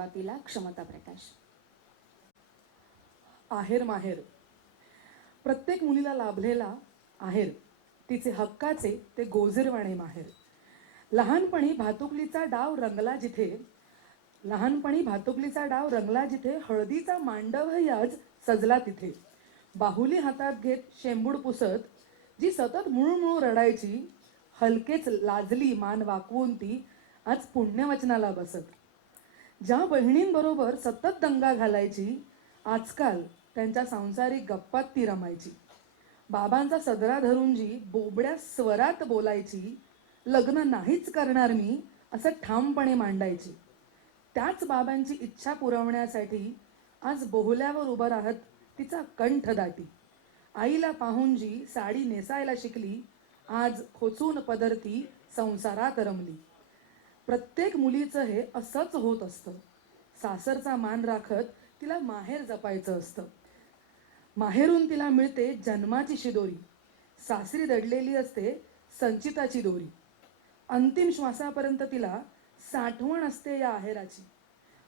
सुरुवातीला क्षमता प्रकाश. आहेर माहेर. प्रत्येक मुलीला लाभलेला आहेर. तिचे हक्काचे ते गोजीरवाणे माहेर. लहानपणी भातुकलीचा डाव रंगला जिथे लहानपणी भातुकलीचा डाव रंगला जिथे हळदीचा मांडवही आज सजला तिथे. बाहुली हातात घेत शेंबूड पुसत जी सतत मुळमुळ रडायची हलकेच लाजली मान वाकवून ती आज पुण्यवचनाला बसत. ज्या बहिणींबरोबर सतत दंगा घालायची आजकाल त्यांच्या सांसारिक गप्पात ती रमायची. बाबांचा सदरा धरून जी बोबड्या स्वरात बोलायची लग्न नाहीच करणार मी असं ठामपणे मांडायची. त्याच बाबांची इच्छा पुरवण्यासाठी आज बोहल्यावर उभं राहत तिचा कंठ दाटी. आईला पाहून जी साडी नेसायला शिकली आज खोचून पदरती संसारात रमली. प्रत्येक मुलीचं हे असंच होत असतं. सासरचा मान राखत तिला माहेर जपायचं असतं. माहेरून तिला मिळते जन्माची शिदोरी. सासरी दडलेली असते संचिताची दोरी. अंतिम श्वासापर्यंत तिला साठवण असते या आहेराची.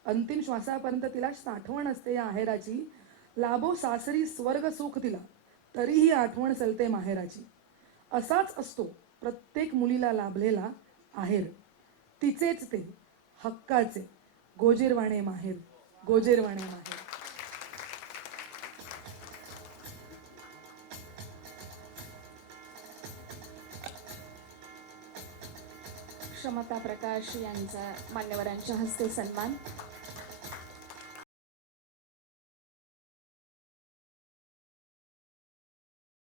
अंतिम श्वासापर्यंत तिला साठवण असते या आहेराची. लाभो सासरी स्वर्ग सुख तिला. तरीही आठवण चलते माहेराची. असाच असतो प्रत्येक मुलीला लाभलेला आहेर. तिचेच ते हक्काचे. गोजीरवाणे माहेर गोजीरवाणे माहेर. क्षमता प्रकाश यांचा मान्यवरांच्या हस्ते सन्मान.